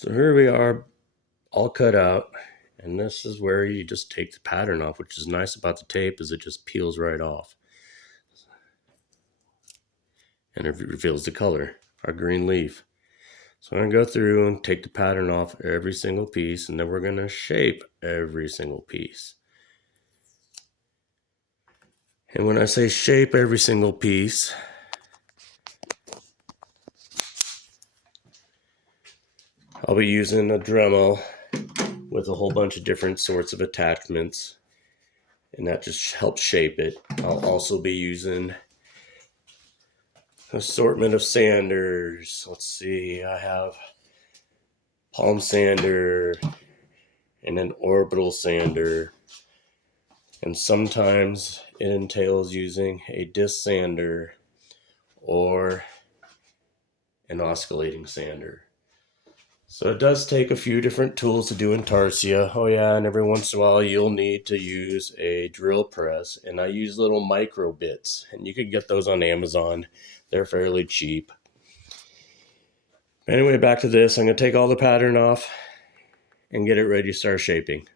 So here we are, all cut out, and this is where you just take the pattern off, which is nice about the tape is it just peels right off. And it reveals the color, our green leaf. So I'm going to go through and take the pattern off every single piece, and then we're going to shape every single piece. And when I say shape every single piece, I'll be using a Dremel with a whole bunch of different sorts of attachments, and that just helps shape it. I'll also be using an assortment of sanders. Let's see, I have palm sander and an orbital sander, and sometimes it entails using a disc sander or an oscillating sander. So it does take a few different tools to do intarsia. Oh yeah, and every once in a while you'll need to use a drill press, and I use little micro bits, and you could get those on Amazon. They're fairly cheap. Anyway, back to this. I'm going to take all the pattern off and get it ready to start shaping.